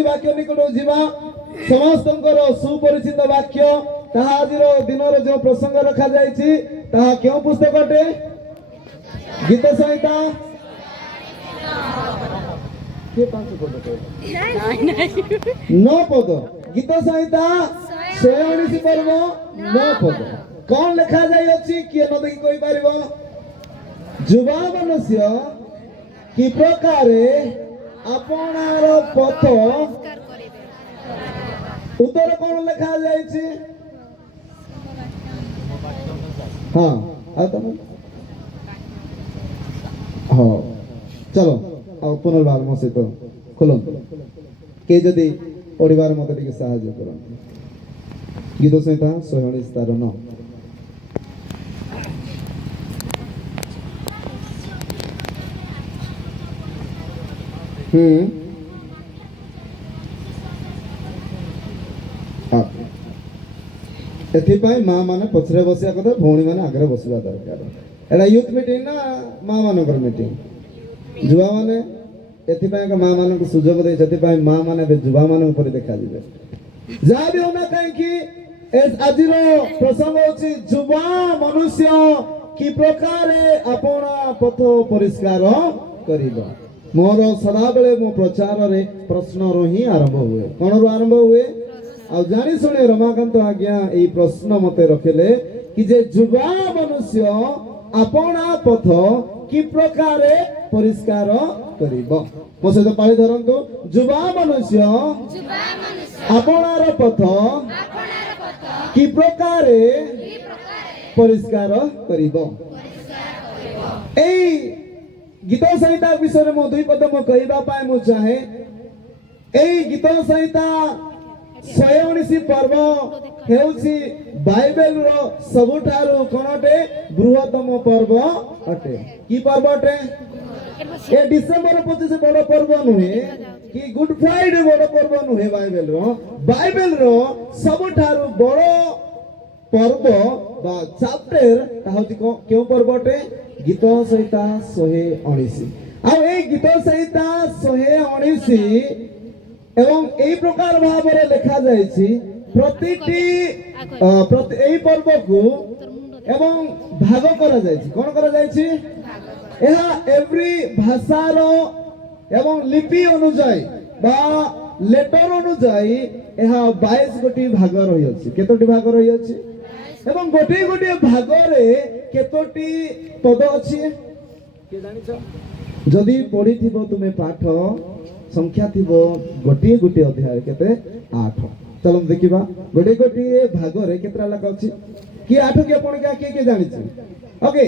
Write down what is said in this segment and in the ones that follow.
आज वाक्य निकट जीवा समस्तंकर सुपरिचित वाक्य ताहा आजिर दिनर जो प्रसंग रखा जायछि ताहा केउ पुस्तक अटे गीत संहिता के 5 पद नौ पद गीत संहिता 46 पर्व 9 पद कौन लिखा जाय अछि किए न देखि कहि पारिबो जुवा मनुष्य कि प्रकारे अपनार पथ उत्तर कौन लिखा जायछि हाँ आ तुम हाँ चलो आ पुनर्बार मो सहित खोल के जदि पढ़िबार मत टिके साहाय्य कर गीत संहिता 46 तार 9 एथिपाई माँ माने पछरे बसिया कथा भौणी माने आगरे बसिबा दरकार एडा यूथ मीटिंग ना माँ मानकर मीटिंग जुवा माने एथिपाई का माँ मानक सुजोग दे जतिपाई माँ माने बे जुवा मानक पर देखा दिबे जा भी होना काहे कि एस आजिरो प्रसंग होची जुवा मनुष्य कि प्रकारे अपना पथ परिष्कार करिबो मोर सदा बेले मो प्रचार रे प्रश्न रो ही आरंभ हुए कोन रो आरंभ हुए आ जानी सुने रमाकांत आज्ञा एई प्रश्न मते रखेले कि जे जुवा मनुष्य अपना पथ कि प्रकारे परिष्कार करिबो मो से तो पाळी धरंतु जुवा मनुष्य अपनार पथ कि प्रकारे परिष्कार करिबो एई गीत संहिता विषय में 2 पद मो कहबा पाए मो चाहे एई गीत संहिता 119 पर्व हेउछि बाइबल रो सबुठारो कोनटे बृहत्तम पर्व अटे की पर्व अटे ए डिसेंबर 25 बड़ पर्व नुहे कि गुड फ्राइडे बड़ पर्व नुहे बाइबल रो सबुठारो बड़ पर्व बा चैप्टर ताहति केउ पर्व अटे गीत संहिता 119 आ ए गीत संहिता 119 एवं एई प्रकार भाबरे लिखा जायछि प्रतिटी एई पर्व को एवं भाग करा जायछि कोन करा जायछि एहा एवरी भाषार एवं लिपि अनुसार बा लेटर अनुसार एहा 22 गोटी भाग रही अछि केतोटी भाग रही अछि एवं गोटे गोटे भाग रे केतोटी पद अछि के जानिछ जदि पढि थिबो तुमे पाठ संख्या थिबो गोटे गोटे अध्याय केते 8 चलो देखिबा गोटे गोटे भाग रे केतरा लाख अछि कि 8 के आपण के जानिछ ओके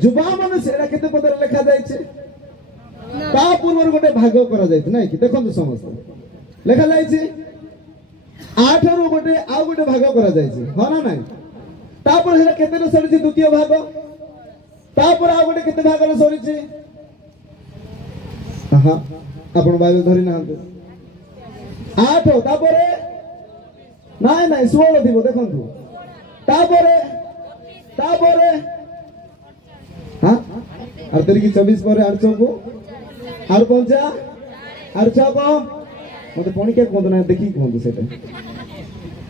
जुवा मनुष्य एरा केते पद रे लिखा जाय छै ता पूर्व गोटे भाग करा जाय छै नै कि देखंतु समस्त लिखा जाय छै 8 रो गोटे आ गोटे भाग करा जाय छै हो ना नै तापर हेरा केते रे सरी द्वितीय भाग तापर आ गोटे केते भाग रे सरी छै हां आपण बाइबल धरि ना 8 तापर नाय नाय 16 दिबो देखंतु तापर हां आर तेरी की 24 पर 8 को आर पंचा आर 6 को मते पणी के कोन ना देखि कोन सेटा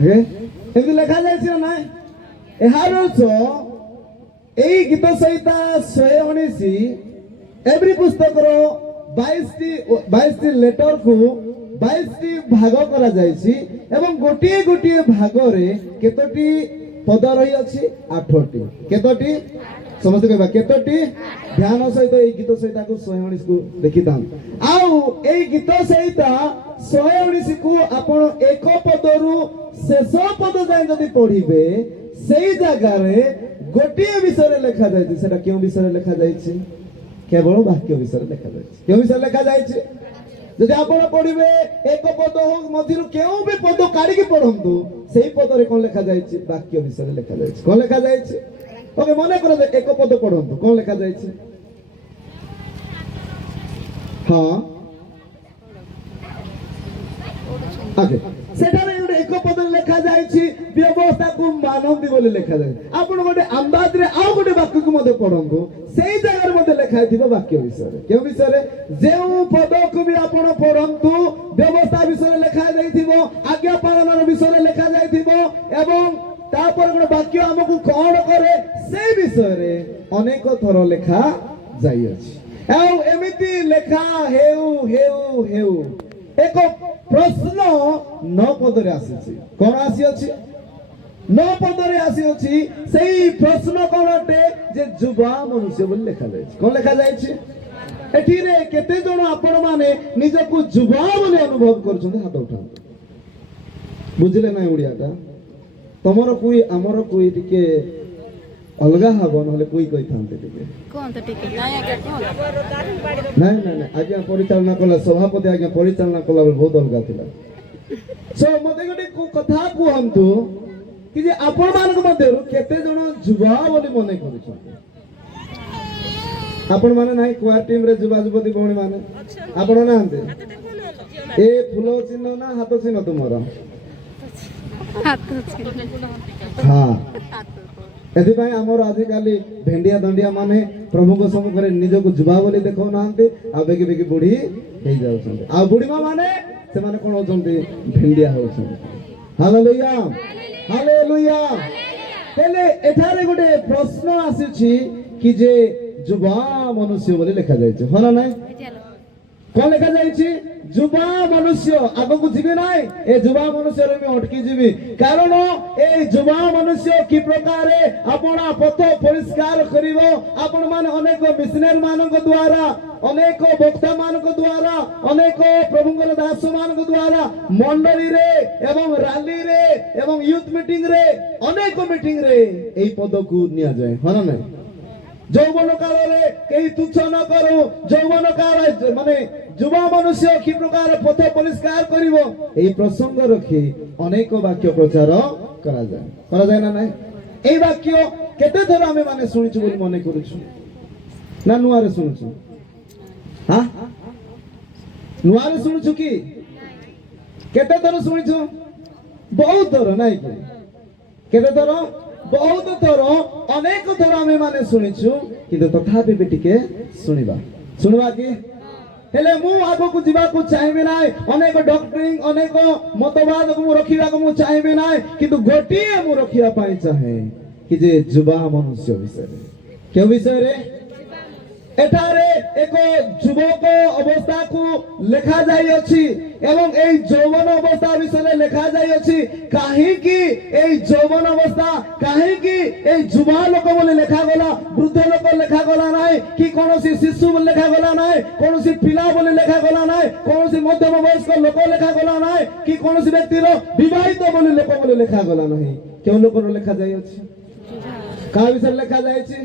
हे एबि लिखा जाय छै ना एहारो छो एई गीत संहिता 119 एवरी पुस्तक रो 22 लेटर को 22 भाग करा जायछि एवं गोटिए गोटिए भाग रे केतोटी पद रही अछि 8टी केतोटी समझ कहबा केतोटी ध्यान सहित एई गीत संहिता को 119 को देखितां आउ एई गीत संहिता 119 को आपण एक पदरु शेष पद जाय जदि पढिबे सेई जगह रे गोटिए विषय लिखा जाय छै सेटा केउ विषय लिखा जाय छै केवल वाक्य विषय लिखा जाय छै केउ विषय लिखा जाय छै जदि आपण पढिबे एक पद हो मधिरु केउ भी पद काढी के पढंतु सेई पद रे कोन लिखा जाय छै वाक्य विषय लिखा जाय छै कोन लिखा जाय छै ओके मने करो जे एक पद पढंतु कोन लिखा जाय छै हां आगे सेटा रे एक पद लिखा जाइछि व्यवस्था को मानंदी बोली लिखा जाय आपण गोटे अंदाज रे आ गोटे वाक्य को मते पढंतु सेही जगह मते लिखा थिबो वाक्य विषय रे के विषय रे जेउ पद को भी आपण पढंतु व्यवस्था विषय लिखा जाइथिबो आज्ञा पालन विषय रे लिखा जाइथिबो एवं तापर गोटे वाक्य हमकु कोन करे से विषय रे अनेक थर लिखा जाई अछि एवं एमिति लिखा हेउ हेउ हेउ एक प्रश्न 9 पदरे आसी कोन आसी अछि 9 पदरे आसी अछि सेही प्रश्न कोनटे जे जुवा मनुष्य बोली लिखा जाय कोन लिखा जाय छि एठी रे केते जण आपण माने निजको जुवा बोली अनुभव करछन हाथ उठाउ बुझले नै उडियाटा तमरो कोई हमरो कोई टिके अलगा हबो नहले कोई कहि थांते टिके कोन त टिके नाही आज्ञा कोन नहीं नहीं नहीं आज्ञा परिचालना कला सभापति आज्ञा परिचालना कला बहुत अलगा थिला सो मते गोटे कथा कहंतु कि जे आपण मानक मध्ये केते जण जुवा बोली मने करिछन आपण माने नाही क्वार टीम रे जुवा जुवती भौणी माने आपण नांते ए फुलो चिन्ह ना हाथ चिन्ह तुमरो हाथ चिन्ह हां एथि पई हमर आजिकाली भेंडिया दंडिया माने प्रभु को सम्मुख रे निज को जुवा बोली देखौ नांते आ बेगी बेगी बुढ़ी हे जाउ छन आ बुढ़ी माने से माने कोन होचंती भेंडिया होछन हालेलुया हालेलुया हेले एठारे गोटे प्रश्न आसीछि कि जे जुवा मनुष्य बोली लिखा जाय छै होला नै कोन लिखा जाय छै जुवा मनुष्य आगो को जीवे नाय ए जुवा मनुष्य रे मैं अटकी जीवी कारण ए जुवा मनुष्य की प्रकार अपना पथ परिष्कार करिवो आपण माने अनेक मिशनरी मानक द्वारा अनेक वक्ता मानक द्वारा अनेक प्रभुଙ୍କର दास मानक द्वारा मंडली रे एवं रैली रे एवं यूथ मीटिंग रे अनेक मीटिंग रे एई पद को निया जाय हना नै যৌবন কালে কেই তুচ্ছ ন করু যৌবন কাল মানে যুবা মনুষ্য কি প্রকার পথ পরিষ্কার করিব এই প্রসঙ্গ রাখি অনেক বাক্য প্রচার করা যায় না নাই এই বাক্য কেতে ধর আমি মানে শুনিছু বলি মনে করুছু না নুয়ারে শুনুছু হ্যাঁ নুয়ারে শুনুছু কি কেতে ধর শুনিছু বহুত ধর নাই কি কেতে ধর बहुत थर अनेक थर आम माने शुणीचु किंतु तथापि भी टिके सुनिबा कि हेले मु आगो को जीवा को चाहिबे नाय अनेक डॉक्टरिंग अनेक मतवाद को रखिबा को मु चाहिबे नाय किंतु गोटिए मु रखिया पाई चाहे कि जे जुवा मनुष्य विषय के विषय रे एठारे एक युवक अवस्था को लिखा जाई अछि एवं ए यौवन अवस्था विषय लिखा जाई अछि काहे कि ए यौवन अवस्था काहे कि ए युवा लोक बोले लिखा गला वृद्ध लोक लिखा गला नाय कि कोनोसी शिशु बोले लिखा गला नाय कोनोसी पिला बोले लिखा गला नाय कोनोसी मध्यम वयस्क लोक लिखा गला नाय कि कोनोसी व्यक्ति रो विवाहित बोले लोक बोले लिखा गला नाही केउ लोक रो लिखा जाई अछि का विषय लिखा जाई अछि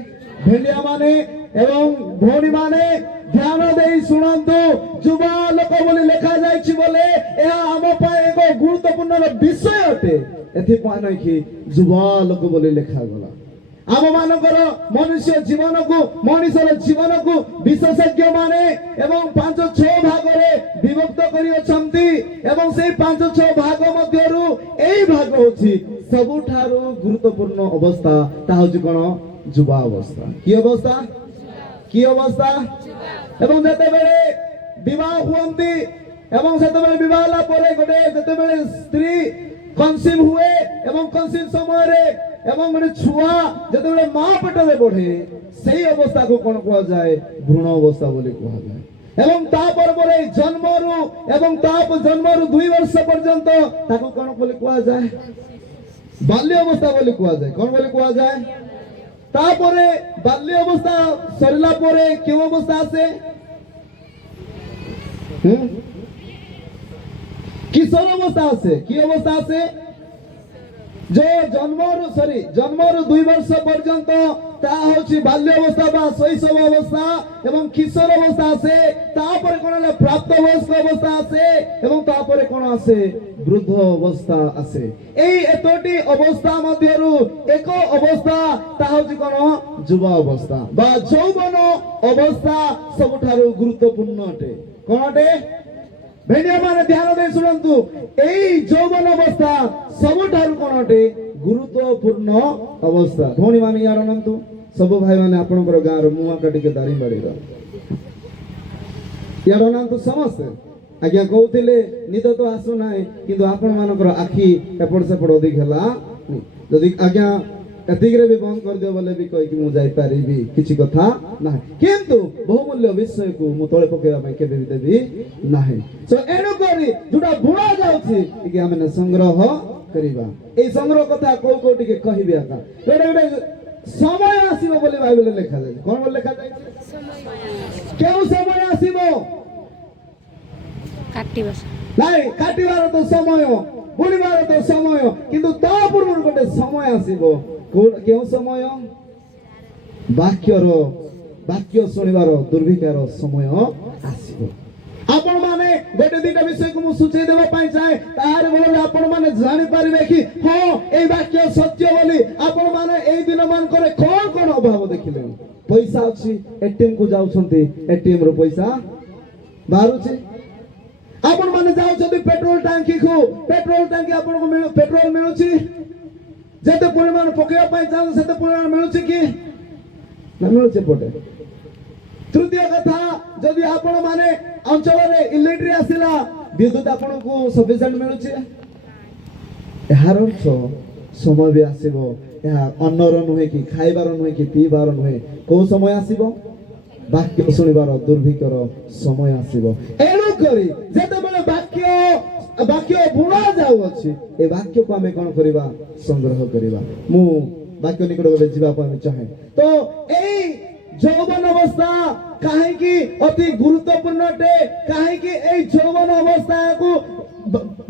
भेंडिया माने एवं भौणी माने ध्यान दे सुनंतु जुवा लोक बोली लिखा जाइछि बोले एहा हम पाए एगो गुरुत्वपूर्ण विषय अटे एथि पाने कि जुवा लोक बोली लिखा गला आम मानकर मनुष्य जीवन को मनुष्यर जीवन को विशेषज्ञ माने एवं 5-6 भाग रे विभक्त करि अछंती एवं से 5-6 भाग मध्यरु एई भाग होछि सबुठारो गुरुत्वपूर्ण अवस्था ता होछि कोन जुवा अवस्था की अवस्था एवं जते बेले विवाह हुअंती एवं जते बेले विवाह ला परे गोटे जते बेले स्त्री कंसीव हुए एवं कंसीव समय रे एवं गोटे छुआ जते बेले मां पेट रे बढ़े सेही अवस्था को कोन कहवा जाय भ्रूण अवस्था बोली कहवा जाय एवं तापर परे जन्मरु एवं ताप जन्मरु 2 वर्ष पर्यंत ताको कोन बोली कहवा जाय बाल्य अवस्था बोली कहवा जाय कोन बोली कहवा जाय तापरे बाल्य अवस्था सरिला परे केउ अवस्था आसे किशोर अवस्था आसे की अवस्था आसे जो जन्मरु 2 वर्ष पर्यंत ता होछि बाल्य अवस्था बा शैशव अवस्था एवं किशोर अवस्था आसे तापरे कोन प्राप्त वयस्क अवस्था आसे एवं तापरे कोन आसे वृद्ध अवस्था आसे एई एतोटी अवस्था मध्यरु एक अवस्था ता होछि कोन जुवा अवस्था बा यौवन अवस्था सबठारु गुरुत्वपूर्ण अटे कोन अटे ଭେଣ୍ଡିଆ ମାନେ ଧ୍ୟାନ ଦେଇ ଶୁଣନ୍ତୁ, ଏଇ ଯୌବନ ଅବସ୍ଥା ସବୁଠାରୁ କଣ ଅଟେ? ଗୁରୁତ୍ୱପୂର୍ଣ୍ଣ ଅବସ୍ଥା। ଭଉଣୀ ମାନେ ୟାର ଅଣନ୍ତୁ, ସବୁ ଭାଇ ମାନେ ଆପଣଙ୍କର ଗାଁର ମୁହଁଟା ଟିକେ ଦାରି ବାଡ଼ିର ୟାର ଅଣାନ୍ତୁ ସମସ୍ତେ। ଆଜ୍ଞା କହୁଥିଲେ ନିଦ ତ ଆସୁନାହିଁ, କିନ୍ତୁ ଆପଣ ମାନଙ୍କର ଆଖି ଏପଟ ସେପଟ ଅଧିକ ହେଲା। ଯଦି ଆଜ୍ଞା ଏତିକିରେ ବି ବନ୍ଦ କରିଦିଅ ବୋଲେ ବି କହିକି ମୁଁ ଯାଇପାରିବି, କିଛି କଥା ନାହିଁ। କିନ୍ତୁ ବହୁମୂଲ୍ୟ ବିଷୟକୁ ମୁଁ ତଳେ ପକେଇବା ପାଇଁ କେବେ ବି ଦେବି ନାହିଁ। ଏଣୁ କରି ଯୋଉଟା ବୁଣା ଯାଉଛି ଟିକେ ଆମେ ସଂଗ୍ରହ କରିବା। ଏଇ ସଂଗ୍ରହ କଥା କୋଉ କୋଉ ଟିକେ କହିବି। ଆକା ଗୋଟେ ସମୟ ଆସିବ ବୋଲି ବାଇବେଲରେ ଲେଖାଯାଇଛି। କଣ ବୋଲି ଲେଖାଯାଇଛି? କେଉଁ ସମୟ ଆସିବ? ନାଇଁ, କାଟିବାର ତ ସମୟ, ବୁଣିବାର ତ ସମୟ, କିନ୍ତୁ ତା ପୂର୍ବରୁ ଗୋଟେ ସମୟ ଆସିବ। କେଉଁ ସମୟ? ବାକ୍ୟ ଶୁଣିବାର ଦୁର୍ଭିକ୍ଷାର ସମୟ ଆସିବ। ଆପଣ ମାନେ ଗୋଟେ ଦିଟା ବିଷୟକୁ ମୁଁ ସୂଚେଇ ଦେବା ପାଇଁ ଚାହେଁ, ତାହାର ବଳରେ ଆପଣ ମାନେ ଜାଣିପାରିବେ କି ହଁ ଏଇ ବାକ୍ୟ ସତ୍ୟ ବୋଲି। ଆପଣ ମାନେ ଏଇ ଦିନ ମାନଙ୍କରେ କଣ କଣ ଅଭାବ ଦେଖିଲେ? ପଇସା ଅଛି, ଏଟିଏମ୍ କୁ ଯାଉଛନ୍ତି, ଏଟିଏମ୍ ର ପଇସା ବାହାରୁଛି। ଆପଣ ମାନେ ଯାଉଛନ୍ତି ପେଟ୍ରୋଲ ଟାଙ୍କିକୁ, ପେଟ୍ରୋଲ ଟାଙ୍କି ଆପଣଙ୍କୁ ପେଟ୍ରୋଲ ମିଳୁଛି? ଯେତେ ପରିମାଣ ପକେଇବା ପାଇଁ ଚାହୁଁ ସେତେ ପରିମାଣ ମିଳୁଛି କି ନା ମିଳୁଛି ପଟେ? ତୃତୀୟ କଥା, ଯଦି ଆପଣ ମାନେ ଅଞ୍ଚଳରେ ଇଲେକ୍ଟ୍ରି ଆସିଲା, ବିଦ୍ୟୁତ ଆପଣଙ୍କୁ ସଫିସିଏଣ୍ଟ ମିଳୁଛି? ଏହାର ଅର୍ଥ ସମୟ ବି ଆସିବ। ଏହା ଅନ୍ନର ନୁହେଁ କି ଖାଇବାର ନୁହେଁ କି ପିଇବାର ନୁହେଁ। କୋଉ ସମୟ ଆସିବ? ବାକ୍ୟ ଶୁଣିବାର ଦୁର୍ଭିକ୍ଷର ସମୟ ଆସିବ। ଏଣୁ କରି ଯେତେବେଳେ ବାକ୍ୟ ବୁଣା ଯାଉଅଛି, ଏ ବାକ୍ୟକୁ ଆମେ କଣ କରିବା? ସଂଗ୍ରହ କରିବା। ମୁଁ ବାକ୍ୟ ନିକଟରେ ଯିବା ପାଇଁ ଚାହେଁ। ତ ଏଇ ଯୌବନ ଅବସ୍ଥା କାହିଁକି ଅତି ଗୁରୁତ୍ୱପୂର୍ଣ୍ଣ ଅଟେ? କାହିଁକି ଏଇ ଯୌବନ ଅବସ୍ଥାକୁ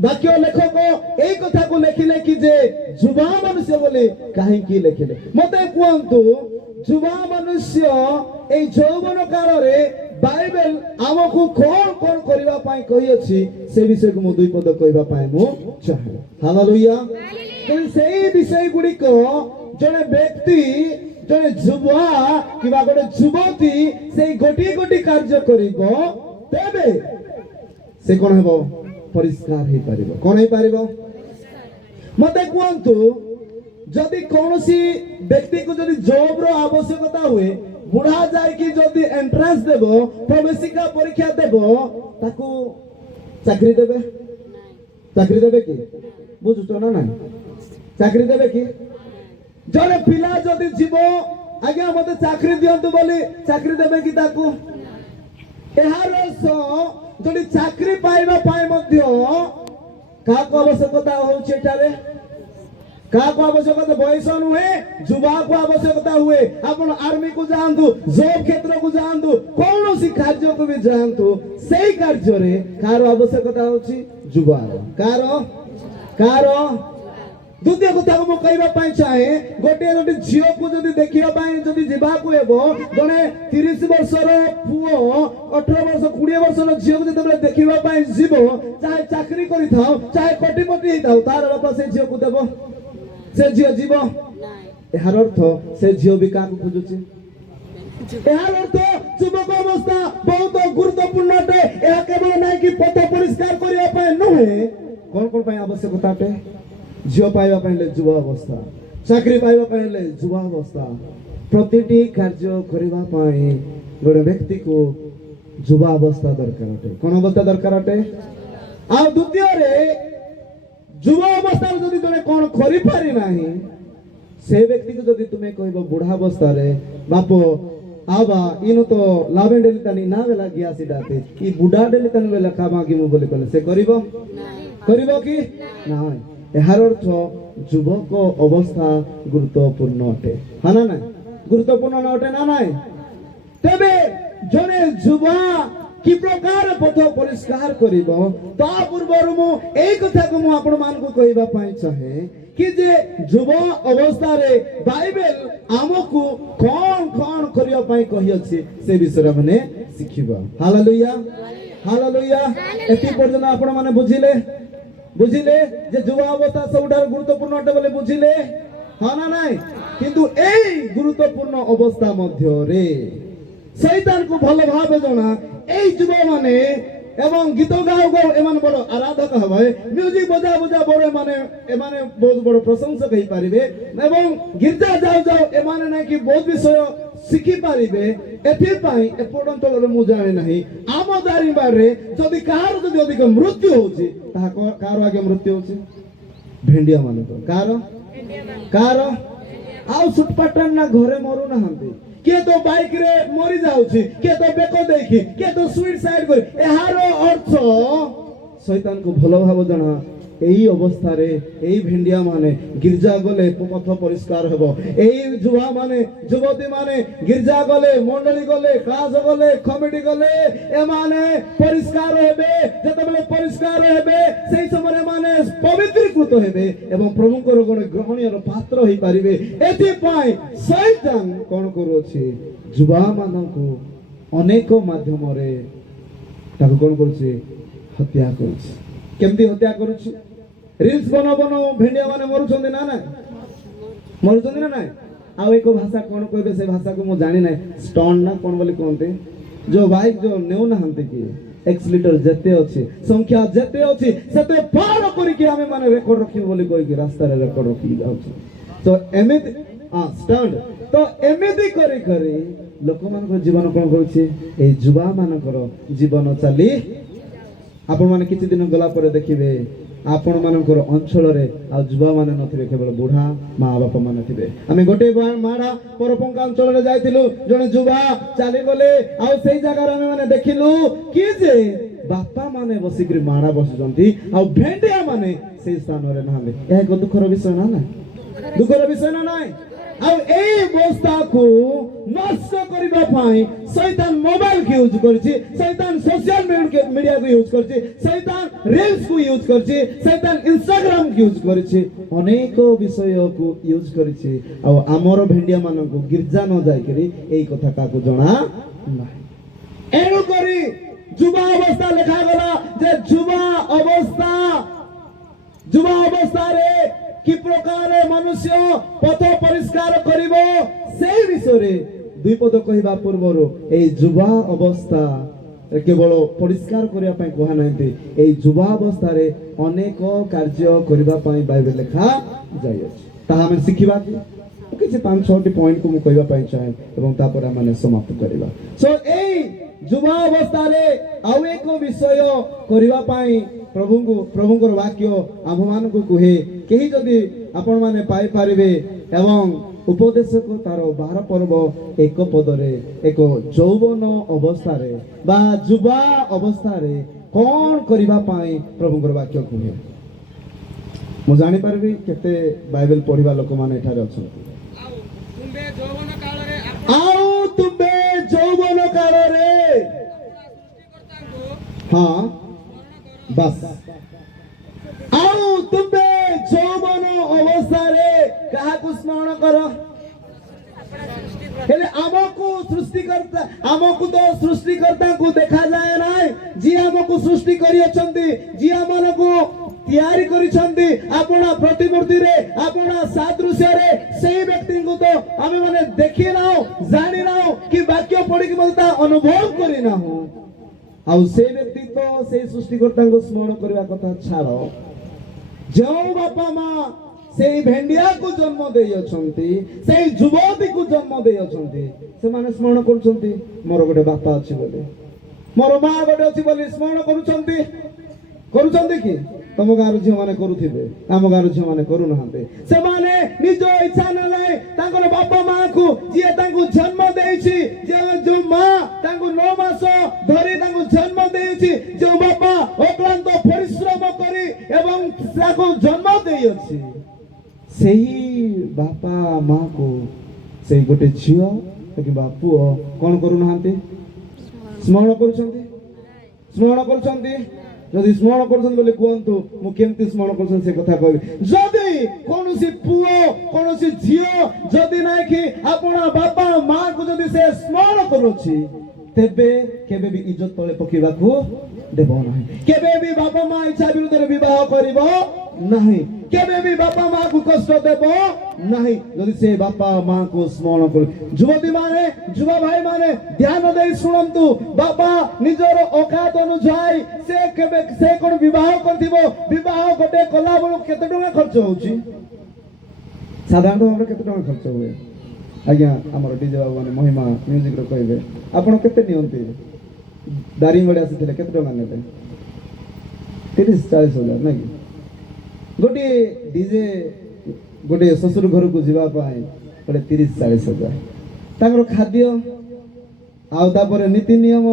ବାକ୍ୟ ଲେଖକ ଏଇ କଥାକୁ ଲେଖିଲେ କି ଯେ ଯୁବା ମନୁଷ୍ୟ ବୋଲି କାହିଁକି ଲେଖିଲେ? ମତେ କୁହନ୍ତୁ, ଯୁବା ମନୁଷ୍ୟ ଏଇ ଯୌବନ କାଳରେ ବାଇବେଲ ଆମକୁ କଣ କଣ କରିବା ପାଇଁ କହିଅଛି, ସେ ବିଷୟକୁ ମୁଁ ଦୁଇ ପଦ କହିବା ପାଇଁ ମୁଁ ଚାହେଁ। ହାଲେଲୁୟା। ସେଇ ବିଷୟ ଗୁଡିକ ଜଣେ ବ୍ୟକ୍ତି, ଜଣେ ଯୁବା କିମ୍ବା ଗୋଟେ ଯୁବତୀ ସେଇ ଗୋଟିଏ ଗୋଟିଏ କାର୍ଯ୍ୟ କରିବ, ତେବେ ସେ କଣ ହେବ? ପରିଷ୍କାର ହେଇପାରିବ। କଣ ହେଇପାରିବ? ମତେ କୁହନ୍ତୁ, ଯଦି କୌଣସି ବ୍ୟକ୍ତିକୁ ଯଦି ଜବର ଆବଶ୍ୟକତା ହୁଏ, ବୁଢା ଯାଇକି ଯଦି ଏଣ୍ଟ୍ରାନ୍ସ ଦେବ, ପ୍ରବେଶିକା ପରୀକ୍ଷା ଦେବ, ତାକୁ ଚାକିରି ଦେବେ? ଚାକିରି ଦେବେ କି? ବୁଝୁଛ ନା ନାଇଁ? ଚାକିରି ଦେବେ କି? ଜଣେ ପିଲା ଯଦି ଯିବ, ଆଜ୍ଞା ମତେ ଚାକିରି ଦିଅନ୍ତୁ ବୋଲି, ଚାକିରି ଦେବେ କି ତାକୁ? ଏହାର ଯଦି ଚାକିରି ପାଇବା ପାଇଁ ମଧ୍ୟ କାହାକୁ ଆବଶ୍ୟକତା ହଉଛି ଏଠାରେ? କାହାକୁ ଆବଶ୍ୟକତା? ବୟସ ନୁହେଁ, ଯୁବାକୁ ଆବଶ୍ୟକତା ହୁଏ। ଆପଣ ଆର୍ମି କୁ ଯାଆନ୍ତୁ, ଜବ କ୍ଷେତ୍ରକୁ ଯାଆନ୍ତୁ, କୌଣସି କାର୍ଯ୍ୟକୁ ବି ଯାଆନ୍ତୁ, ସେଇ କାର୍ଯ୍ୟରେ କାହାର ଆବଶ୍ୟକତା ହଉଛି? ଯୁବାର। କାହାର? ଦ୍ୱିତୀୟ କଥାକୁ ମୁଁ କହିବା ପାଇଁ ଚାହେଁ, ଗୋଟିଏ ଝିଅକୁ ଯଦି ଦେଖିବା ପାଇଁ ଯଦି ଯିବାକୁ ହେବ, ଜଣେ 30 ବର୍ଷର ପୁଅ 18 ବର୍ଷ 20 ବର୍ଷର ଝିଅକୁ ଯେତେବେଳେ ଦେଖିବା ପାଇଁ ଯିବ, ଚାହେ ଚାକିରି କରିଥାଉ, ଚାହେ କୋଟିପତି ହେଇଥାଉ, ତାର ବାପା ସେ ଝିଅକୁ ଦେବ? ସେ ଝିଅ ଯିବ? ଏହାର ଅର୍ଥ ସେ ଝିଅ ବି କାହାକୁ ଖୋଜୁଛି? ଏହାର ଅର୍ଥ ଯୁବକ ଅବସ୍ଥା ବହୁତ ଗୁରୁତ୍ୱପୂର୍ଣ୍ଣ ଅଟେ। ଏହା କେବଳ ନାହିଁ କି ପଥ ପରିଷ୍କାର କରିବା ପାଇଁ ନୁହେଁ, କଣ କଣ ପାଇଁ ଆବଶ୍ୟକତା ଅଟେ? ଝିଅ ପାଇବା ପାଇଁ ହେଲେ ଯୁବ ଅବସ୍ଥା, ଚାକିରି ପାଇବା ପାଇଁ ହେଲେ ଯୁବ ଅବସ୍ଥା। ପ୍ରତିଟି କାର୍ଯ୍ୟ କରିବା ପାଇଁ ଗୋଟେ ବ୍ୟକ୍ତିକୁ ଯୁବ ଅବସ୍ଥା ଦରକାର ଅଟେ। କଣ ଅବସ୍ଥା ଦରକାର ଅଟେ? ଆଉ ଦ୍ୱିତୀୟରେ, ଯୁବ ଅବସ୍ଥାରେ ଯଦି ଜଣେ କଣ କରିପାରି ନାହିଁ, ସେ ବ୍ୟକ୍ତିକୁ ଯଦି ତୁମେ କହିବ ବୁଢା ଅବସ୍ଥାରେ, ବାପ आबा इनो तो लावेन डेली तनी ना वेला गया सिदाते ई बुढ़ा डेली तनी वेला कामा कि मु बोले कले से करिवो कि नाही एहार अर्थ युवक अवस्था गुरुत्वपूर्ण अटे हा ना नाही गुरुत्वपूर्ण न अटे ना नाही तेबे जने युवा कि प्रकार पथ परिष्कार करिवो ता पूर्वरु मु एई कथा को मु आपण मान को कहबा पई चाहे कि जे युवा अवस्था रे बाइबल आमको कौन कौन करिया पई कहि अछि से विषय माने सिखिबा हालेलुया हालेलुया एति पर्यंत आपण माने बुझिले जे युवा अवस्था सबटा गुरुत्वपूर्ण अटे बोले बुझिले हा ना नाही किंतु एई गुरुत्वपूर्ण अवस्था मध्य रे शैतान को भल भाव जना एई युवा माने এবং গীত গাও গাও এମାନେ বড় আরাধক হবে মিউজিক বজা বজা বড় এମାନେ ବହୁତ বড় প্রশংসক হই পারিবে এবং গির্জা যাও যাও এମାନେ নাকি বহুত বিষয় শিখি পারিবে এথিপাই এপর্যন্ত ମୁଁ ଜାଣି ନାହିଁ ଆମ ଦାରିମ୍ବାଡରେ ଯଦି କାହାର ଯଦି ଅଧିକ ମୃତ୍ୟୁ ହଉଛି ତାହା କାହାର ଆଗେ ମୃତ୍ୟୁ ହଉଛି ଭେଣ୍ଡିଆ ମାନଙ୍କର କାହାର ଆଉ ସୁଟପାଟନ ନା ଘରେ ମରୁ ନାହାନ୍ତି କିଏ ତ ବାଇକ ରେ ମରି ଯାଉଛି କିଏ ତ ବେକ ଦେଇକି କିଏ ତ ସୁଇସାଇଡ କରି ଏହାର ଅର୍ଥ ଶୈତାନକୁ ଭଲ ଭାବ ଜଣା এই অবস্থারে এই ভেন্ডিয়া মানে গির্জা গলে পথ পরিষ্কার হব এই যুবা মানে যুবতী মানে গির্জা গলে মন্ডলী গলে ক্লাস গলে কমিটি গলে এমানে পরিষ্কার হবে যেতবেলে পরিষ্কার হবে সেই সময় মানে পবিত্রীকৃত হবে এবং প্রভুଙ୍କର ଗୋଟେ গ্রহণীয় পাত্র হই পারিবে এথিপাই শয়তান কোন করুଛି যুবা ମାନଙ୍କୁ অনেক মাধ্যমরে তাকে কোন করছে হত্যা করছে কেমতি হত্যা করুଛି রিলস বনো বনো ভেন্ডিয়া মানে মরুଛନ୍ତି না না মরুଛନ୍ତି না না ଆଉ ଏକ ଭାଷା କଣ କହିବେ ସେ ଭାଷାକୁ ମୁଁ ଜାଣି ନାହିଁ ଷ୍ଟନ୍ ନା କଣ ବୋଲି କହନ୍ତି ଯୋ ବାଇକ୍ ଯୋ ନେଉ ନାହାନ୍ତି କି ଏକ୍ସିଲେଟର ଯେତେ ଅଛି ସଂଖ୍ୟା ଯେତେ ଅଛି ସେତେ ପାର କରିକି ଆମେ ମାନେ ରେକର୍ଡ ରଖିବୁ ବୋଲି କହିକି ରାସ୍ତାରେ ରେକର୍ଡ ରଖିକି ଯାଉଛୁ ତ ଏମିତି ଷ୍ଟଣ୍ଡ ତ ଏମିତି କରି କରି ଲୋକମାନଙ୍କର ଜୀବନ କଣ କରୁଛି ଏଇ ଯୁବା ମାନଙ୍କର ଜୀବନ ଚାଲି ଆପଣ ମାନେ କିଛି ଦିନ ଗଲା ପରେ ଦେଖିବେ ଆପଣ ମାନଙ୍କର ଅଞ୍ଚଳରେ ଆଉ ଯୁବା ମାନେ ନଥିବେ କେବଳ ବୁଢା ମା ବାପା ମାନେ ଥିବେ ଆମେ ଗୋଟେ ମାଡା ପରପଙ୍କା ଅଞ୍ଚଳରେ ଯାଇଥିଲୁ ଜଣେ ଯୁବା ଚାଲିଗଲେ ଆଉ ସେଇ ଜାଗାରେ ଆମେ ମାନେ ଦେଖିଲୁ କି ଯେ ବାପା ମାନେ ବସିକିରି ମାଡା ବସୁଛନ୍ତି ଆଉ ଭେଣ୍ଡିଆ ମାନେ ସେଇ ସ୍ଥାନରେ ନାହାନ୍ତି ଏହା ଏକ ଦୁଃଖର ବିଷୟ ନା ନା ଦୁଃଖର ବିଷୟ ନା ନାଇଁ ଆଉ এই অবস্থাକୁ নষ্ট କରିବା ପାଇଁ শয়তান মোবাইল কে ইউজ করছে শয়তান সোশ্যাল মিডিয়া কে ইউজ করছে শয়তান রিলস কে ইউজ করছে শয়তান ইনস্টাগ্রাম কে ইউজ করছে অনেক বিষয়କୁ ইউজ করছে ଆଉ ଆମର ভেন্ডিয়া ମାନଙ୍କୁ গির্জা ন যাইকরি এই কথা কাকু জଣା নাই এনু করি যুবা অবস্থা লেখা গলা যে যুবা অবস্থারে কি প্রকারে মনুষ্য পথ পরিষ্কার করিব সেই বিষয়ে দুই পদ কহিবা পূর্বରୁ এই যুবা অবস্থা কেবল পরিষ্কার করিবা পাই কোহা নাইতে এই যুবা অবস্থারে অনেক কার্য করিবা পাই বাইবেল লেখা যাই আছে তাহা আমি শিখিবা কিছু 5-6টি পয়েন্ট কো মু কহিবা পাই চাহে এবং তারপরে মানে সমাপ্ত করিবা সো এই যুবা অবস্থারে আউ এক বিষয় করিবা পাই প্রভুঙ্কর বাক্য আম্ভমানଙ୍କୁ কুহে কেহি যদি আপন মানে পাই পারিবে এবং উপদেশক তার 12 পর্ব এক পদরে এক যৌবন অবস্থারে বা যুবা অবস্থারে কোন করিবা পাই প্রভুঙ্কর বাক্য কুহে মু জানি পারবি কেতে বাইবেল পড়িবা লোক মানে এঠারে অছন্তি আউ তুমে যৌবন কাଳରେ হ্যাঁ বাস আউ তুমে যৌবন অবস্থারে কাহাকু স্মরণ কর হেলে আমকু সৃষ্টিকর্তাଙ୍କୁ দেখা যায় নাই যি আমকু সৃষ্টি করিଅଛନ୍ତି যি ଆମମାନଙ୍କୁ ତିଆରି କରିଛନ୍ତି ଆପଣ ପ୍ରତିମୂର୍ତ୍ତିରେ ଆପଣ ସାଦୃଶ୍ୟରେ ସେଇ ବ୍ୟକ୍ତିଙ୍କୁ ତ ଆମେ ମାନେ ଦେଖି ନାହୁଁ ଜାଣି ନାହୁଁ କି ବାକ୍ୟ ପଢିକି ମଧ୍ୟ ତା ଅନୁଭବ କରି ନାହୁଁ ଆଉ ସେଇ ବ୍ୟକ୍ତି ତ ସେଇ ସୃଷ୍ଟିକର୍ତ୍ତାଙ୍କୁ ସ୍ମରଣ କରିବା କଥା ଛାଡ଼ ଯେଉଁ ବାପା ମା ସେଇ ଭେଣ୍ଡିଆକୁ ଜନ୍ମ ଦେଇଅଛନ୍ତି ସେଇ ଯୁବତୀକୁ ଜନ୍ମ ଦେଇଅଛନ୍ତି ସେମାନେ ସ୍ମରଣ କରୁଛନ୍ତି ମୋର ଗୋଟେ ବାପା ଅଛି ବୋଲି ମୋର ମା ଗୋଟେ ଅଛି ବୋଲି ସ୍ମରଣ କରୁଛନ୍ତି କି ତମ ଗାଁର ଝିଅ ମାନେ କରୁଥିବେ ଆମ ଗାଁର ଝିଅ ମାନେ କରୁନାହାନ୍ତି ସେମାନେ ନିଜ ଇଚ୍ଛା ନେଲେ ତାଙ୍କର ବାପା ମାଙ୍କୁ ଯିଏ ତାଙ୍କୁ ଜନ୍ମ ଦେଇଛି ଯୋଉ ମା ତାଙ୍କୁ 9 ମାସ ଧରି ତାଙ୍କୁ ଜନ୍ମ ଦେଇଛି ଯୋଉ ବାପା ଅକ୍ଳାନ୍ତ ପରିଶ୍ରମ କରି ଏବଂ ତାକୁ ଜନ୍ମ ଦେଇଅଛି ସେହି ବାପା ମାକୁ ସେଇ ଗୋଟେ ଝିଅ କିମ୍ବା ପୁଅ କଣ କରୁନାହାନ୍ତି ସ୍ମରଣ କରୁଛନ୍ତି যদি স্মরণ করছেন বলে কুহতু মু কেমতি স্মরণ করছেন সে কথা কইবি যদি কোনসি পুও কোনসি ঝিও যদি নাই কি আপনা বাপা মা কো যদি সে স্মরণ করুছি তেবে কেবে বি ইজ্জত তলে পকিবাকু দেব নাই কেবে বি বাপা মা ইচ্ছা বিরুদ্ধে বিবাহ করিব নাই केबे भी बापा माँ को कष्ट देव नहीं जदि से बापा माँ को स्मरण कर युवती माने युवा भाई माने ध्यान दे शुणु बापा निजर औकात अनुसार से केबे से कोन विवाह करथिबो विवाह गोटे कला बेलू केते टका खर्च होउची साधारण हमर केते टका खर्च हुए आज्ञा हमर डीजे बाबू माने महिमा म्यूजिक रो कहबे आपण केते नियंती दारिंगडे आसीथिले केते टका नेले 30-40 हजार नहीं गोटे डीजे गोटे ससुर घर को जीवा पाए गोटे 30-40 हजार तांकर खाद्य आउतापर नीति नियम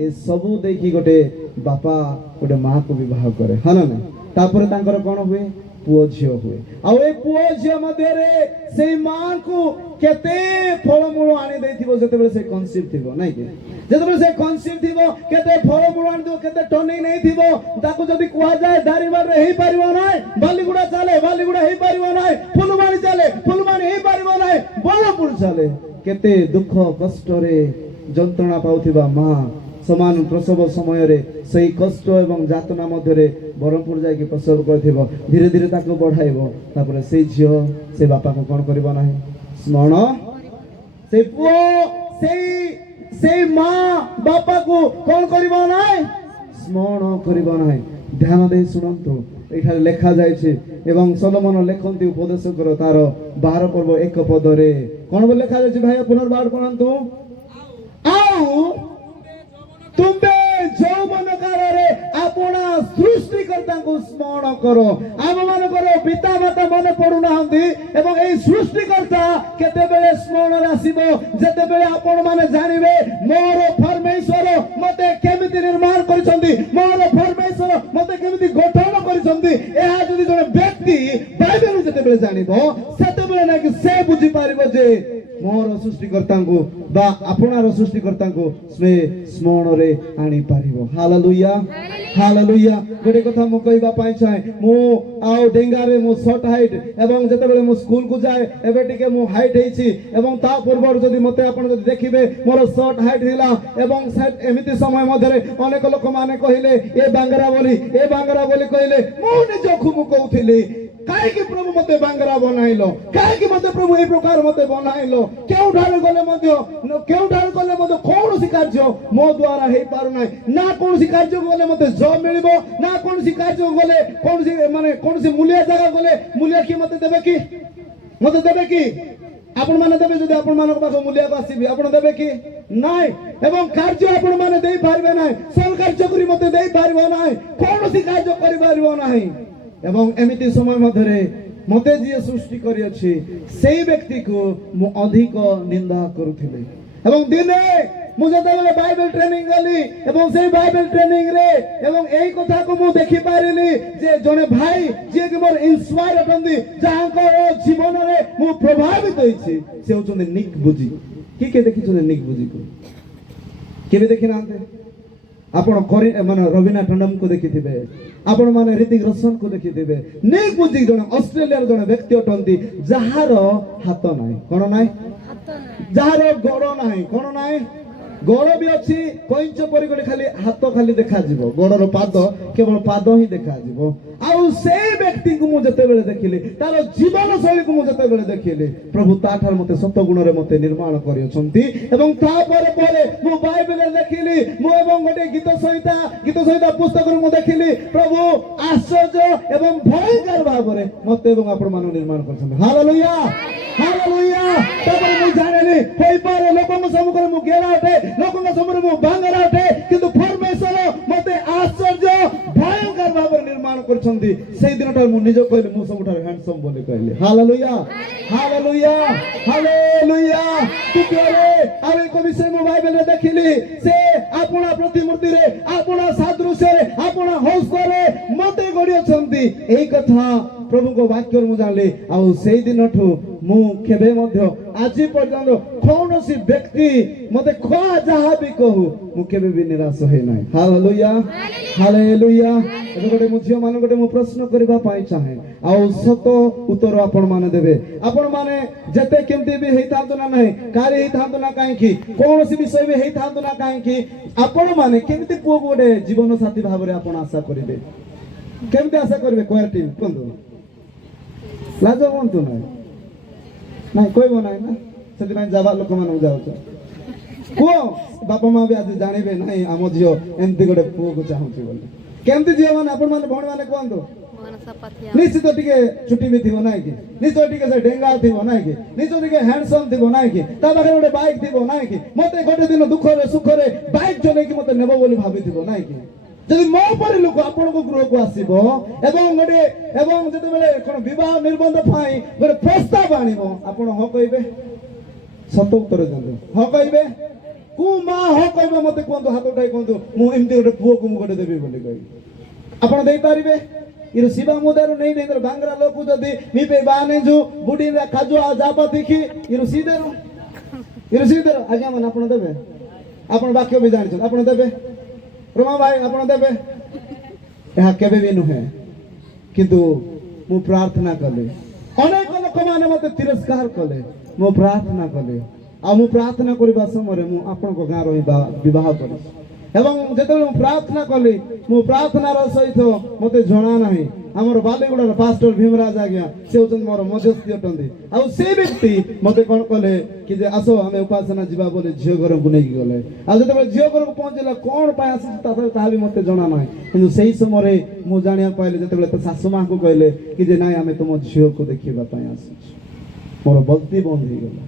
ए सबू देखी गोटे बापा गोटे माँ को विवाह करे हाँ ना तापर तांकर कौन हुए पुओ झियो हुए आ ए पुओ झियो मध्य रे से माँ को केते फलमूल आनी देथिबो जतेबेले से कन्सीव थिबो नाही के जतेबेले से कन्सीव थिबो केते फलमूल आनी दो केते टनिक नहीं थिबो ताको जदी कुआ जाय दारिबार रे हेई परिबो नाही बालीगुडा चले बालीगुडा हेई परिबो नाही फुलबाणी चले फुलबाणी हेई परिबो नाही बलपुर चले केते दुख कष्ट रे जंत्रणा पाउथिबा माँ समान प्रसव समय रे सही कष्ट एवं यातना मध्य रे बरमपुर जाके प्रसव करथिबो धीरे धीरे ताको बढ़ाइबो तापर से झियो से बापा को कोन करबो नाही स्मरण से पुओ से माँ बापा को कोन करबो नाही स्मरण करबो नाही ध्यान दे शुणंतु एठारे लेखा जायछि एवं सलोमन लेखन्ति उपदेशकर तार 12 पर्व 1 पद रे कोन बोल लेखा जायछि भाई पुनर्बार पढ़ंतु आउ तुम्बे जौवन कालरे अपना सृष्टिकर्ता को स्मरण करो आम मान करो पिता माता मन पड़ू नाहंती एवं एई सृष्टिकर्ता केते बेले स्मरण आसीबो जेते बेले आपण माने जानिबे मोर परमेश्वर मते केमिति निर्माण करिसंती मोर परमेश्वर मते केमिति गठन करिसंती एहा जदि जने व्यक्ति बाइबल जेते बेले जानिबो सेते बेले ना कि से बुझी पारिबो जे मोर सृष्टिकर्ता को बा आपणार सृष्टिकर्ता को स्मरण रे आनी पारिबो हालेलुया हालेलुया गोटे कथा मु कहबा पाइ चाहे मु आउ डेंगा रे मु शॉर्ट हाइट एवं जते बेले मु स्कूल को जाए एबे टिके मु हाइट हेछि एवं ता पूर्व जदि मते आपण जदि देखिबे मोर शॉर्ट हाइट हिला एवं एमिति समय मधरे अनेक लोक माने कहिले ए बांगरा बोली कहिले मु निजखु मु कहउथिली काहे कि प्रभु मते बांगरा बनाइलो काहे कि मते प्रभु ए प्रकार मते बनाइलो केउठार गले मते कोनोसी कार्य मो द्वारा हे पारु नै ना कोनोसी कार्य गले मते जॉब मिलिबो ना कोनोसी कार्य गले कोनोसी मूल्य जगह गले मूल्य की मते देबे कि आपण माने देबे जदि आपण मानक पाखो मूल्य को आसीबी आपण देबे कि नाइ एवं कार्य आपण माने देई पारबे नाइ सब कार्य करी मते देई पारबो नाइ कोनोसी कार्य करि पारबो नाइ एवं एमिति समय मधरे मते जे सृष्टि करी अछि सेही व्यक्ति को मु अधिक निंदा करूथिले एवं दिने मु जतबेले बाइबल ट्रेनिंग गली एवं सेही बाइबल ट्रेनिंग रे एवं एही कथा को मु देखि पारिली जे जने भाई जे कि मोर इंस्पायर अटंदी जाहांको जीवन रे मु प्रभावित होइछि से होचंदी निक बुझी के देखि छन निक बुझी को केबे देखि नांते आपण माने रवीना टंडन को देखिथिबे आपण माने ऋतिक रोशन को देखिथिबे निक बुझी जने ऑस्ट्रेलिया रे जने व्यक्ति अटंती जहार हाथ नाही कोन नाही जहार गोड़ नाही कोन नाही गोड़ भी अच्छी कईच परी गोटे खाली हाथ खाली देखा जीवो गोड़र पाद केवल पाद ही देखा जीवो आउ से व्यक्ति को मु जते बेले देखिले तार जीवन शैली को मु जते बेले देखिले प्रभु ताठार मते सत गुण रे मते निर्माण करियछंती एवं ता परे मु बाइबल रे देखिली मु एवं गोटे गीत संहिता पुस्तक रे मु देखिली प्रभु आश्चर्य एवं भयंकर भाव रे मते एवं आपण मान निर्माण करछन हालेलुया हालेलुया तबे मु जानेनी होई पारे लोकन सम्मुख रे मु गेराटे लोकन सम्मुख रे मु बांगराटे किंतु परमेश्वर मते आश्चर्य भयंकर भाव रे निर्माण करछंती सेही दिनटा मु निज कहले मु सबठार हैंडसम बोली कहले हालेलुया हालेलुया हालेलुया तुकेरे आरे को विषय मु बाइबल रे देखिली से आपना प्रतिमूर्ति रे आपना सादृश्य रे आपना हौस रे मते गडी अछंती एही कथा प्रभु को वाक्य मु जानले आउ सेही दिनठु मु केबे मध्य आजि पर्यंत कोनोसी व्यक्ति मते खा जहा भी कहू मु केबे भी निराश होय नाही हालेलुया हालेलुया एबे गोटे मु झियो मान गोटे मु प्रश्न करबा पाई चाहे आउ सत उत्तर आपण माने देबे आपण माने जते केमते भी हेई थांतो ना नाही काली हेई थांतो ना काहे की कोनोसी विषय भी हेई थांतो ना काहे की आपण माने केमते पुओ गोटे जीवन साथी भाव रे आपण आशा करिवे केमते आशा करिवे कोयर टीम कोंदो ଲାଜ କୁହନ୍ତୁ ନାହିଁ ନାଇଁ କହିବ ନାହିଁ ନା ସେଥିପାଇଁ ଯାବା ଲୋକମାନଙ୍କୁ ଯାଉଛ କୁହ ବାପା ମା ବି ଆଜି ଜାଣିବେ ନାହିଁ ଆମ ଝିଅ ଏମିତି ଗୋଟେ ପୁଅକୁ ଚାହୁଁଛି ବୋଲି କେମିତି ଝିଅ ମାନେ ଆପଣମାନେ ଭଉଣୀ ମାନେ କୁହନ୍ତୁ ମନ ସପାତିଆ ନିଶ୍ଚିତ ଟିକେ ଛୁଟି ବି ଥିବ ନାଇଁ କି ନିଶ୍ଚୟ ଟିକେ ସେ ଡେଙ୍ଗା ଥିବ ନାଇଁ କି ନିଶ୍ଚୟ ଟିକେ ହ୍ୟାଣ୍ଡସମ୍ ଥିବ ନାଇଁ କି ତା ପାଖରେ ଗୋଟେ ବାଇକ୍ ଥିବ ନାଇଁ କି ମତେ ଗୋଟେ ଦିନ ଦୁଃଖରେ ସୁଖରେ ବାଇକ୍ ଚଲେଇକି ମତେ ନେବ ବୋଲି ଭାବିଥିବ ନାଇଁ କି ଯଦି ମୋ ପରି ଲୋକ ଆପଣଙ୍କ ଗୃହକୁ ଆସିବ ଏବଂ ଯେତେବେଳେ କଣ ବିବାହ ନିର୍ବନ୍ଧ ପାଇଁ ଗୋଟେ ପ୍ରସ୍ତାବ ଆଣିବ ଆପଣ ହଁ କହିବେ ସତ ଉତ୍ତର ଦିଅନ୍ତୁ ହଁ କହିବେ କୋଉ ମା ହଁ କହିବ ମତେ କୁହନ୍ତୁ ହାତ ଉଠାଇ କୁହନ୍ତୁ ମୁଁ ଏମିତି ଗୋଟେ ପୁଅକୁ ମୁଁ ଗୋଟେ ଦେବି ବୋଲି କହିବି ଆପଣ ଦେଇପାରିବେ इरो शिवा मुदेरो नहीं नहीं बांग्रा लोग जदि मी पे बाने जो बुडी रा खाजो आ जापा देखी इरो सीदेरो आज्ञा मन आपण देबे आपण वाक्य भी जानि आपण देबे रोमा भाई आपण देबे यहा केबे भी नुहे किंतु मु प्रार्थना कले अनेक लोक माने मते तिरस्कार कले मु प्रार्थना कले आ मु प्रार्थना करबा समय मु आपण को गां रहिबा विवाह करी এবং যেତେବେଳେ ମୁଁ ପ୍ରାର୍ଥନା କଲି ମୁଁ ପ୍ରାର୍ଥନାର ସହିତ ମୋତେ ଜଣା ନାହିଁ ଆମର ବାଲିଗୁଡ଼ାର ପାଷ୍ଟର ଭୀମରାଜ ଆଜ୍ଞା ସେ ହେଉଛନ୍ତି ମୋର ମଧ୍ୟସ୍ଥି ଅଟନ୍ତି ଆଉ ସେ ବ୍ୟକ୍ତି ମୋତେ କ'ଣ କଲେ କି ଯେ ଆସ ଆମେ ଉପାସନା ଯିବା ବୋଲି ଝିଅ ଘରକୁ ନେଇକି ଗଲେ ଆଉ ଯେତେବେଳେ ଝିଅ ଘରକୁ ପହଞ୍ଚିଲା କ'ଣ ପାଇଁ ଆସିଛି ତାହା ବି ମୋତେ ଜଣା ନାହିଁ କିନ୍ତୁ ସେହି ସମୟରେ ମୁଁ ଜାଣିବାକୁ ପାଇଲି ଯେତେବେଳେ ତା ଶାଶୁ ମାଆଙ୍କୁ କହିଲେ କି ଯେ ନାଇଁ ଆମେ ତୁମ ଝିଅକୁ ଦେଖିବା ପାଇଁ ଆସିଛୁ ମୋର ବଲ୍ତି ବନ୍ଦ ହେଇଗଲା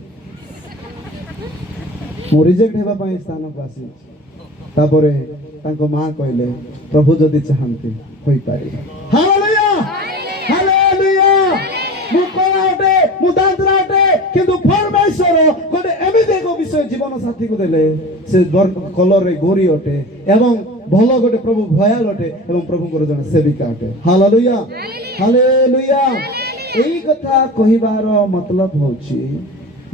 ମୁଁ ରିଜେକ୍ଟ ହେବା ପାଇଁ ସ୍ଥାନକୁ ଆସିଛି तापरे तांको मां कहले प्रभु जदि चाहंती होई पारे हालेलुया हालेलुया मु कोनाटे मु दांतराटे किंतु परमेश्वर गोटे एमिते को विषय जीवन साथी को देले से कलर रे गोरी अटे एवं भलो गोटे प्रभु भयाल अटे एवं प्रभु को जने सेविका अटे हालेलुया हालेलुया एई कथा कहिबार मतलब होची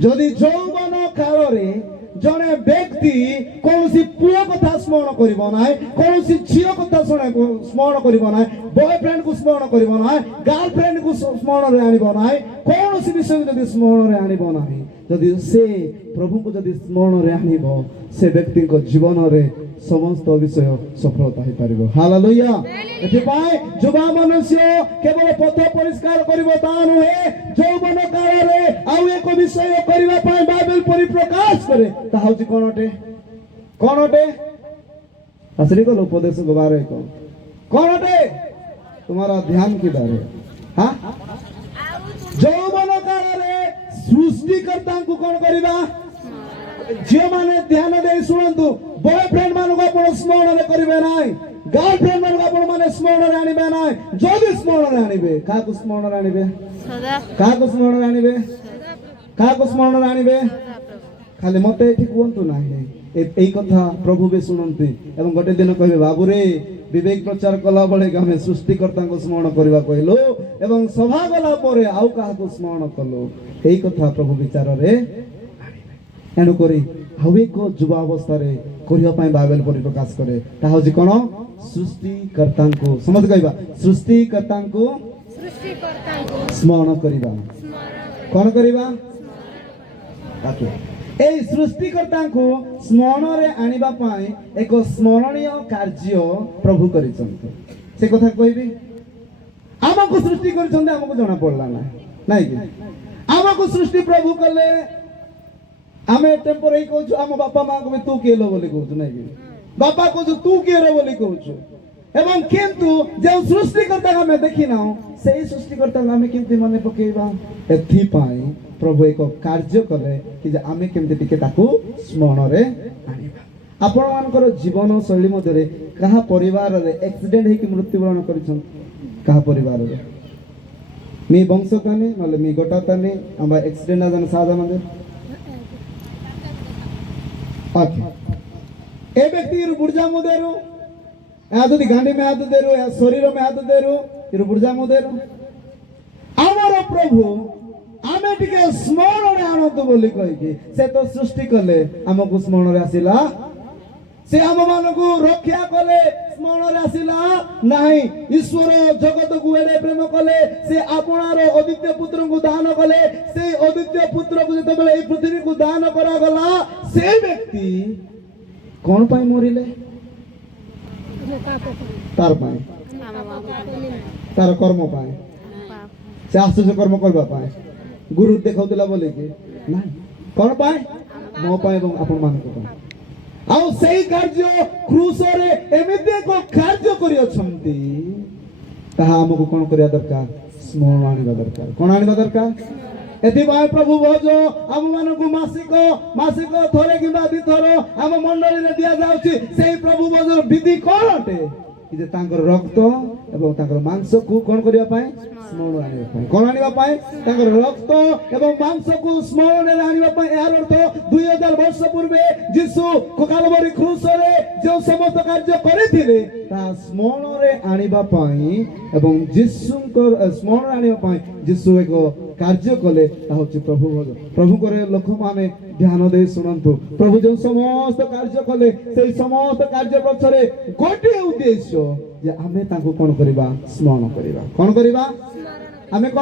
जदि यौवन काल रे जने व्यक्ति कौन सी पुओ कथा स्मरण करिबो नाय कौन सी झियो कथा स्मरण करिबो नाय बॉयफ्रेंड को स्मरण करिबो नाय गर्लफ्रेंड को स्मरण रे आनिबो नाय कौन सी विषय जदि स्मरण रे आनिबो नाय जदि से प्रभु को जदि स्मरण रे आनिबो से व्यक्ति को जीवन रे समस्त विषय सफलता हो पारिबो हालेलुया एथि पाए जुवा मनुष्य केवल पथ परिष्कार करिबो ता नुहे यौवन काल रे आउ एक विषय करिबा पाए बाइबल परिप्रकाश करे ता होची कोनटे असली को उपदेश को बारे कोनटे तुम्हारा ध्यान की बारे हां यौवन काल रे सृष्टिकर्ता को कोन करिबा झियो माने ध्यान दे सुनंतु बॉयफ्रेंड मान को आपण स्मरण रे करिवे नाय गर्लफ्रेंड मान को आपण माने स्मरण रे आनिबे नाय जदि स्मरण रे आनिबे का को स्मरण रे आनिबे सदा का को स्मरण रे आनिबे का को स्मरण रे आनिबे खाली मते एठी कोंतु नाही एई कथा प्रभु बे सुनंती एवं गोटे दिन कहबे बाबू रे विवेक प्रचार कला बळे हमें सृष्टिकर्ता को स्मरण करबा कहलो एवं सभा गला परे आउ का को स्मरण कलो एई कथा प्रभु विचार रे एनु करी हवे को युवा अवस्था रे करिया पाए बाइबल परिप्रकाश करे ता होजी कोन सृष्टिकर्ता को समझ गइबा सृष्टिकर्ता को स्मरण करिबा कोन करिबा ताके ए सृष्टिकर्ता को स्मरण रे आनिबा पाए एक स्मरणीय कार्य प्रभु करिसंत से कथा कहबी हमको सृष्टि करिसंत हमको जणा पड़ला ना नाही कि हमको सृष्टि प्रभु कले आमे टेम्पररी कहू आम बापा माँ को भी तू किए बोली कहू ना कि बापा कहू तू किए बोली कहू एवं किंतु जो सृष्टिकर्ता आम देखी ना से सृष्टिकर्ता आम केमती मन पकेबा एथि पाई प्रभु एक कार्य कले कि आम केमती टिके ताकू स्मरण रे आनिबा आपण मानकर जीवन शैली मध्य कहा परिवार रे एक्सीडेंट हे कि मृत्युवरण करिछन कहा परिवार रे मी वंशताने माले मी गोटाताने आम एक्सीडेंट आजन सादा मंदिर ओके ए व्यक्ति इरु बुर्जा मुदेरु यादि गांडी में हाथ देरु या शरीर में हाथ देरु इरु बुर्जा मुदेरु आमर प्रभु आमे टिके स्मरण रे आनंद बोली कहि कि से तो सृष्टि कले हमको स्मरण रे आसिला से हम मानको रक्षा कले स्मरण रे आसिला नाही ईश्वर जगत को एडे प्रेम कले से आपनार अद्वितीय पुत्र को दान कले से अद्वितीय पुत्र को जते बेले ए पृथ्वी को दान करा गला से व्यक्ति कोन पाई मरिले तार पाई तार कर्म पाई ସେ ଆଶ୍ଚର୍ଯ୍ୟ କର୍ମ କରିବା ପାଇଁ ଗୁରୁ ଦେଖାଉଥିଲା ବୋଲିକି ନା, କଣ ପାଇଁ? ମୋ ପାଇଁ ଏବଂ ଆପଣମାନଙ୍କ ପାଇଁ। ଆଉ ସେଇ କାର୍ଯ୍ୟ କ୍ରୁଶରେ ଏମିତି ଏକ କାର୍ଯ୍ୟ କରିଅଛନ୍ତି, ତାହା ଆମକୁ କଣ କରିବା ଦରକାର? ସ୍ମରଣ ଆଣିବା ଦରକାର। କଣ ଆଣିବା ଦରକାର? ଏଥିପାଇଁ ପ୍ରଭୁ ଭୋଜ ଆମ ମାନଙ୍କୁ ମାସିକ ଥରେ କିମ୍ବା ଦିଥର ଆମ ମଣ୍ଡଳୀରେ ଦିଆଯାଉଛି। ସେଇ ପ୍ରଭୁ ଭୋଜର ବିଧି କଣ ଅଟେ? କି ଯେ ତାଙ୍କର ରକ୍ତ ଏବଂ ତାଙ୍କର ମାଂସକୁ କଣ କରିବା ପାଇଁ? ସ୍ମରଣ ଆଣିବା ପାଇଁ। କଣ ଆଣିବା ପାଇଁ? ତାଙ୍କର ରକ୍ତ ଏବଂ ମାଂସକୁ ସ୍ମରଣରେ ଆଣିବା ପାଇଁ। ଏହାର ଅର୍ଥ 2000 ବର୍ଷ ପୂର୍ବେ ଯୀଶୁ କାଲବରୀ କ୍ରୁଶରେ ଯେଉଁ ସମସ୍ତ କାର୍ଯ୍ୟ କରିଥିଲେ ତାହା ସ୍ମରଣରେ ଆଣିବା ପାଇଁ ଏବଂ ଯୀଶୁଙ୍କର ସ୍ମରଣ ଆଣିବା ପାଇଁ ଯୀଶୁ ଏକ କାର୍ଯ୍ୟ କଲେ, ତାହା ହଉଛି ପ୍ରଭୁ ଭୋଜ। ପ୍ରଭୁଙ୍କର ଲୋକମାନେ ଧ୍ୟାନ ଦେଇ ଶୁଣନ୍ତୁ। ପ୍ରଭୁ ଯେଉଁ ସମସ୍ତ କାର୍ଯ୍ୟ କଲେ ସେଇ ସମସ୍ତ କାର୍ଯ୍ୟ ପଛରେ ଗୋଟିଏ ଉଦ୍ଦେଶ୍ୟ, ଯେ ଆମେ ତାଙ୍କୁ କଣ କରିବା? ସ୍ମରଣ କରିବା। କଣ କରିବା? ଆମେ କଣ